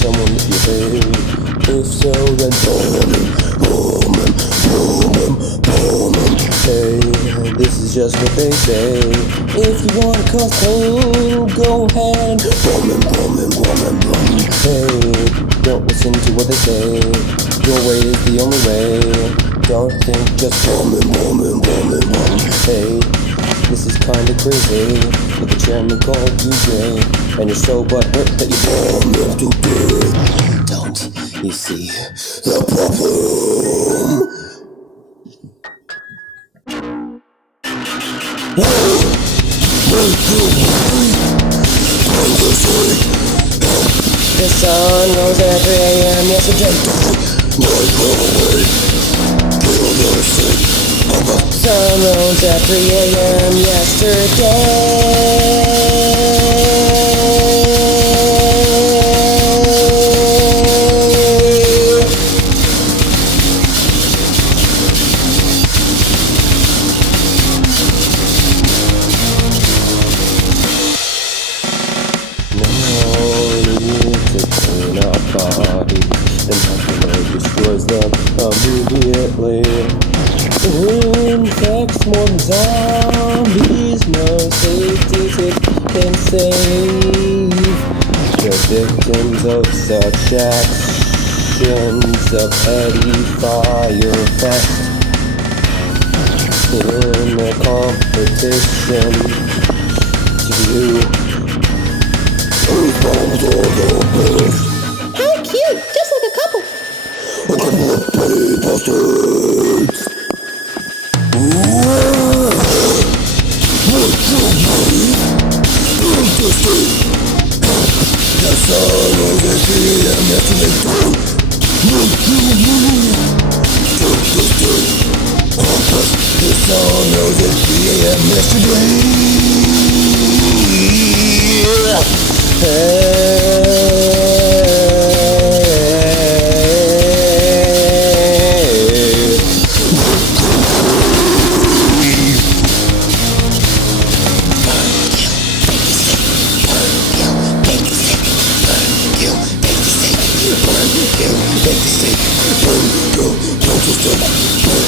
someone if you hate. If so, then boom. Hey, this is just what they say. If you wanna cause pain, go ahead. Boom. Hey, don't listen to what they say. Your way is the only way. Don't think, just boom. Hey, this is kinda crazy. But the chairman called you gay, and you're so butthurt that you bomb too big. Don't you see the problem? The sun rose at 3 a.m. yesterday. Sun rose at 3 a.m. yesterday. Body, and Buffalo destroys them immediately. Infects more than zombies, no safety tips can save the victims of such actions of petty firefest in a competition to you. How cute! Just like a couple. A couple of petty bastards. The sun rose at 3 a.m. yesterday. The sun rose at 3 a.m. yesterday. Take the stick, burn, go, don't you stop.